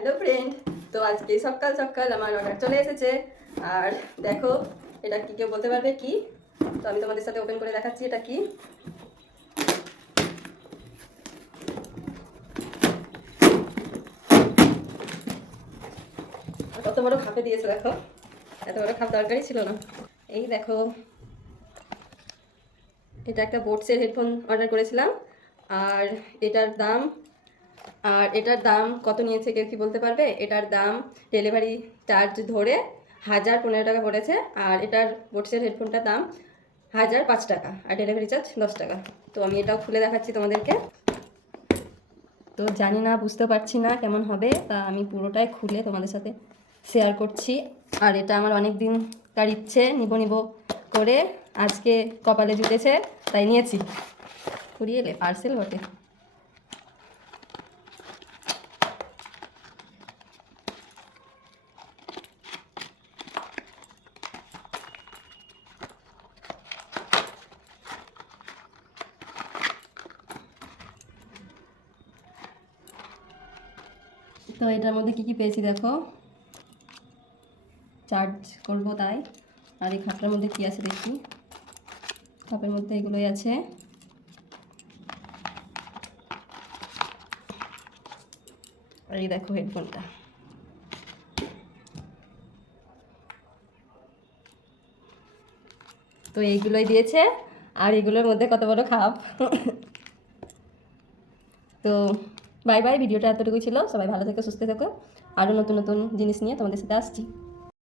Hello friend, তো আজকে সকাল সকাল আমার অর্ডার চলে এসেছে। আর দেখো, এটা কি কেউ বলতে পারবে কি? তো আমি তোমাদের সাথে ওপেন করে দেখাচ্ছি এটা কি। কত বড় খাপে দিয়েছে দেখো, এত বড় খাপ দরকারই ছিল না। এই দেখো, এটা একটা বোটসের হেডফোন অর্ডার করেছিলাম। আর এটার দাম কত নিয়েছে কেউ কি বলতে পারবে? এটার দাম ডেলিভারি চার্জ ধরে 1015 টাকা পড়েছে। আর এটার বোটসের হেডফোনটার দাম 1005 টাকা, আর ডেলিভারি চার্জ 10 টাকা। তো আমি এটাও খুলে দেখাচ্ছি তোমাদেরকে। তো জানি না, বুঝতে পারছি না কেমন হবে, তা আমি পুরোটাই খুলে তোমাদের সাথে শেয়ার করছি। আর এটা আমার অনেক দিনকার ইচ্ছে, নিব করে আজকে কপালে জুটেছে, তাই নিয়েছি। কুড়িয়ে এলে পার্সেল বটে। তো এটার মধ্যে কি কি পেয়েছি দেখো, চার্জ করব তাই। আর এই খাপটার মধ্যে কি আছে দেখি। খাপের মধ্যে এগুলোই আছে। আর এই দেখো হেডফোনটা। তো এইগুলোই দিয়েছে, আর এগুলোর মধ্যে কত বড় খাপ। তো বাই বাই, ভিডিওটা এতটুকুই ছিল। সবাই ভালো থেকো, সুস্থ থেকো। আরও নতুন নতুন জিনিস নিয়ে তোমাদের সাথে আসছি।